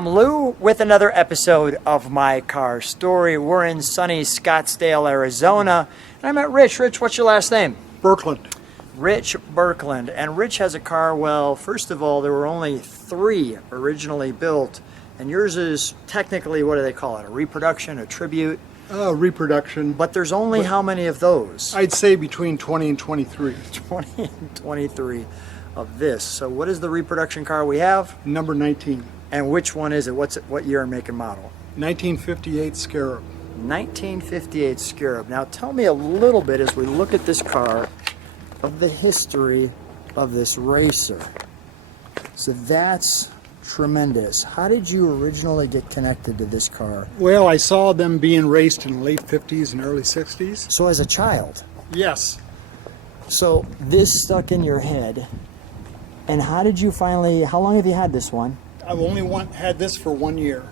I'm Lou with another episode of My Car Story. We're in sunny Scottsdale, Arizona. And I met Rich. Rich, what's your last name? Berkland. Rich Berkland. And Rich has a car, well, first of all, there were only 3 originally built. And yours is technically, what do they call it? A reproduction, a tribute? Reproduction. But there's only how many of those? I'd say between 20 and 23. 20 and 23 of this. So what is the reproduction car we have? Number 19. And which one is it? What year and make and model? 1958 Scarab. 1958 Scarab. Now tell me a little bit as we look at this car of the history of this racer. So that's tremendous. How did you originally get connected to this car? Well, I saw them being raced in the late 50s and early 60s. So as a child? Yes. So this stuck in your head. And how did you finally, how long have you had this one? I've only had this for 1 year.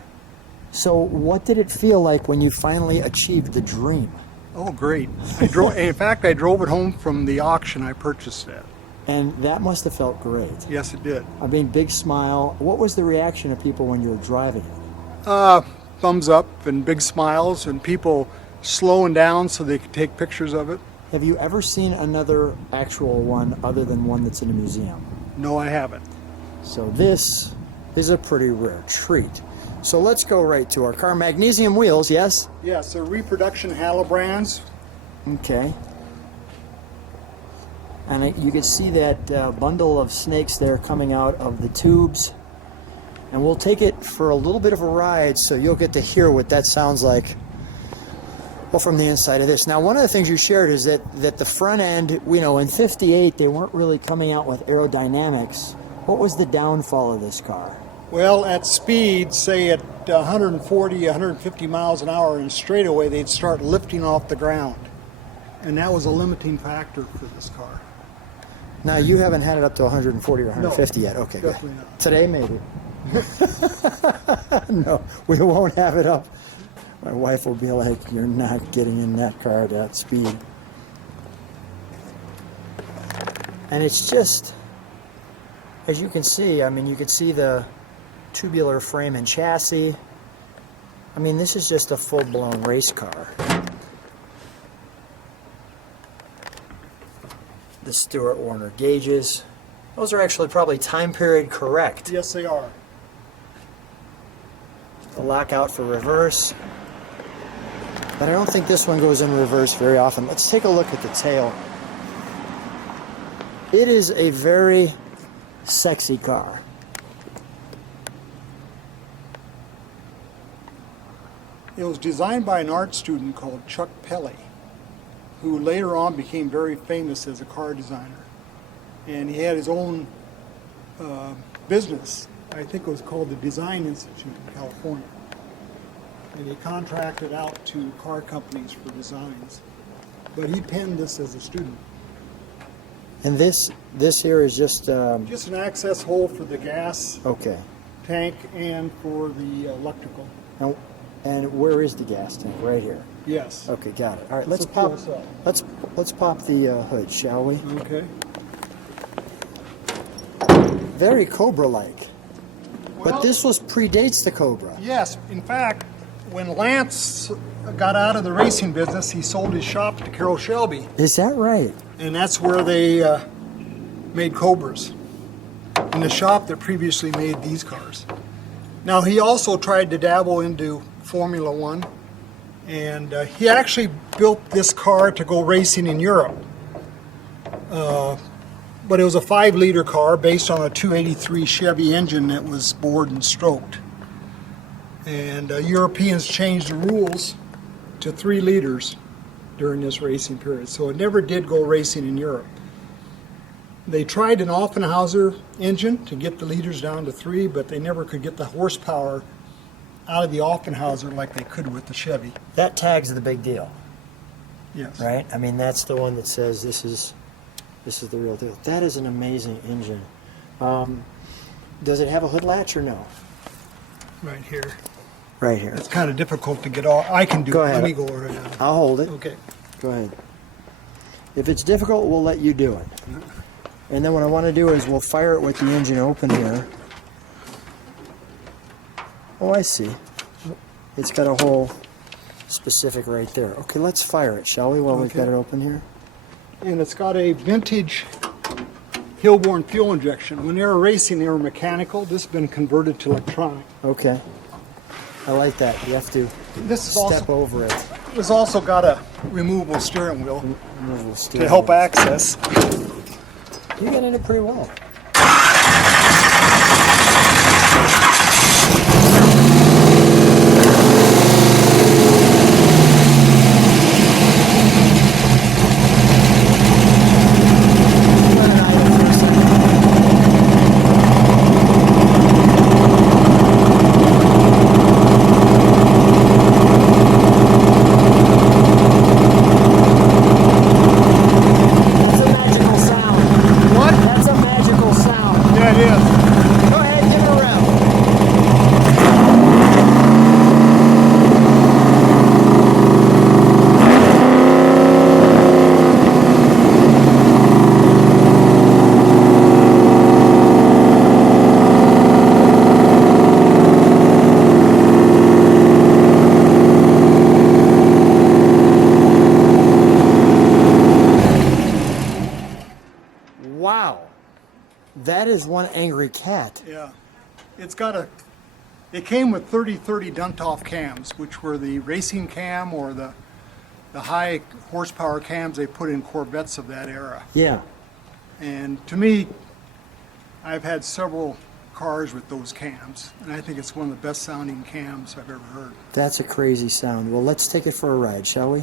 So what did it feel like when you finally achieved the dream? Oh, great. In fact, I drove it home from the auction I purchased it. And that must have felt great. Yes, it did. I mean, big smile. What was the reaction of people when you were driving it? Thumbs up and big smiles and people slowing down so they could take pictures of it. Have you ever seen another actual one other than one that's in a museum? No, I haven't. So this is a pretty rare treat. So let's go right to our car. Magnesium wheels, yes? Yes, they're reproduction Halibrands. Okay. And you can see that bundle of snakes there coming out of the tubes. And we'll take it for a little bit of a ride so you'll get to hear what that sounds like, well, from the inside of this. Now, one of the things you shared is that the front end, you know, in 58, they weren't really coming out with aerodynamics. What was the downfall of this car? Well, at speed, say at 140, 150 miles an hour in straightaway, they'd start lifting off the ground. And that was a limiting factor for this car. Now, you haven't had it up to 140 or 150 yet. Okay, good. Definitely not. Today, maybe. No, we won't have it up. My wife will be like, you're not getting in that car at that speed. And it's just, as you can see, I mean, you can see the tubular frame and chassis. I mean, this is just a full-blown race car. The Stewart Warner gauges. Those are actually probably time period correct. Yes, they are. The lockout for reverse. But I don't think this one goes in reverse very often. Let's take a look at the tail. It is a very sexy car. It was designed by an art student called Chuck Pelley, who later on became very famous as a car designer. And he had his own business. I think it was called the Design Institute in California. And he contracted out to car companies for designs. But he penned this as a student. And this here is just... Just an access hole for the gas tank and for the electrical. And where is the gas tank? Right here. Yes. Okay, got it. All right, let's So pop. pull this Let's pop the hood, shall we? Okay. Very Cobra-like. But this predates the Cobra. Yes. In fact, when Lance got out of the racing business, he sold his shop to Carroll Shelby. Is that right? And that's where they made Cobras, in the shop that previously made these cars. Now, he also tried to dabble into Formula One, and he actually built this car to go racing in Europe. But it was a 5-liter car based on a 283 Chevy engine that was bored and stroked. And Europeans changed the rules to 3 liters during this racing period, so it never did go racing in Europe. They tried an Offenhauser engine to get the liters down to 3, but they never could get the horsepower out of the Offenhauser like they could with the Chevy. That tag's the big deal. Yes. Right? I mean, that's the one that says this is the real deal. That is an amazing engine. Does it have a hood latch or no? Right here. Right here. It's kind of difficult to get off. I can do Go it. ahead. Let me go over it now. I'll hold it. Okay. Go ahead. If it's difficult, we'll let you do it. And then what I want to do is we'll fire it with the engine open here. Oh, I see. It's got a whole specific right there. Okay, let's fire it, shall we, while we've got it open here? And it's got a vintage Hillborn fuel injection. When they were racing, they were mechanical. This has been converted to electronic. Okay. I like that. You have to This is step over it. It's also got a removable steering wheel Removable to steering help wheel. access. You got in it pretty well. That's a magical sound. What? That's a magical sound. Yeah, it is. Go ahead, give it a rev. Wow. That is one angry cat. Yeah. It's got a. It came with 30-30 Duntov cams, which were the racing cam or the high horsepower cams they put in Corvettes of that era. Yeah. And to me, I've had several cars with those cams, and I think it's one of the best sounding cams I've ever heard. That's a crazy sound. Well, let's take it for a ride, shall we?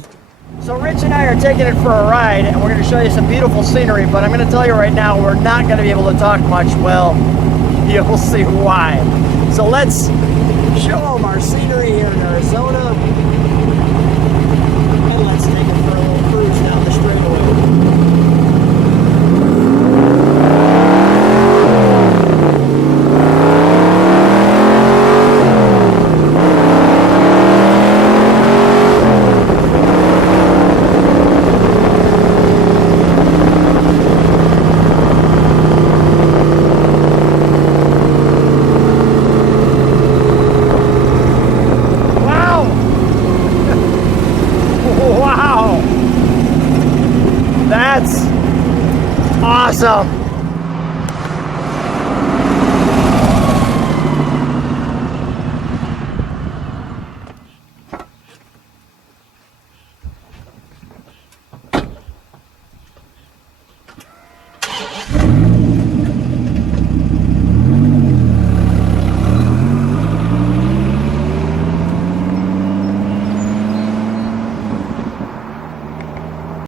So Rich and I are taking it for a ride, and we're going to show you some beautiful scenery, but I'm going to tell you right now, we're not going to be able to talk much. Well, you'll see why. So let's show them our scenery here in Arizona, and let's take it for a little cruise down the straightaway. Wow! That's awesome!